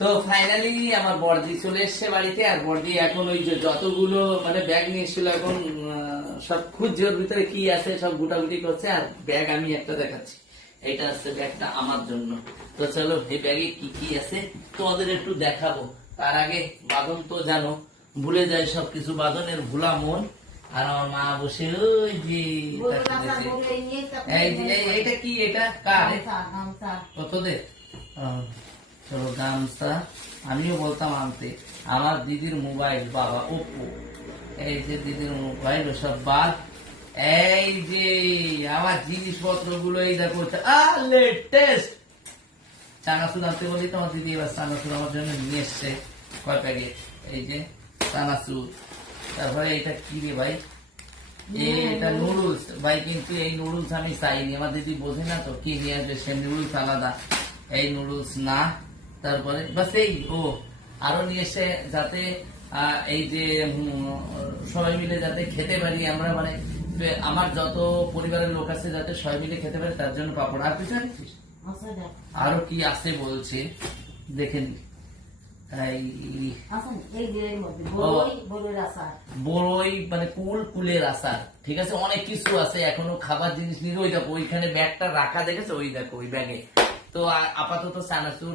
তো ফাইনালি আমার বর্দি চলে এসছে বাড়িতে আর বর্দি এখন ওই যে যতগুলো মানে ব্যাগ নিয়ে এসেছিল এখন সব খুঁজছে ভিতরে কি আছে সব গুটাগুটি করছে আর ব্যাগ আমি একটা দেখাচ্ছি। এটা আছে ব্যাগটা আমার জন্য। তো চলো এই ব্যাগে কি কি আছে তোমাদের একটু দেখাবো। তার আগে বাদন তো জানো ভুলে যায় সবকিছু বাদনের ভুলা মন। আর আমার মা বসে ওই যে এইটা কি? এটা কার? গামছা। চলো গামছা আমিও বলতাম আনতে আমার দিদির মোবাইল বাবা ওপো এই যে দিদির মোবাইল ওসব বাদ। এই যে আমার জিনিসপত্রগুলো এই দেখো লেটেস্ট চানাচুর আনতে বলি তোমার দিদি এবার চানাচুর আমার জন্য নিয়ে এসছে কয় প্যাকেট? এই যে চানাচুর। তারপরে এটা কি রে ভাই? এটা নুডলস। ভাই কিন্তু এই নুডলস আমি চাইনি। আমার দিদি বোঝে না তো কি নিয়ে আসবে? সে নুডলস আলাদা। এই নুডলস না। তারপরে বাস এই ও আরও নিয়ে এসে যাতে এই যে সবাই মিলে যাতে খেতে পারি আমরা মানে আমার যত পরিবারের লোক আছে যাতে সবাই মিলে খেতে পারি তার জন্য পাপড় আর কিছু? আচ্ছা, আরও কি আছে বলছে দেখেন আচ্ছা। বড়ই। বড়ই মানে কুল কুলের আচার ঠিক আছে অনেক কিছু আছে এখনও খাবার জিনিস নিয়ে ওই দেখো ওইখানে ব্যাগটা রাখা দেখেছে ওই দেখো ওই ব্যাগে তো আপাতত চানাচুর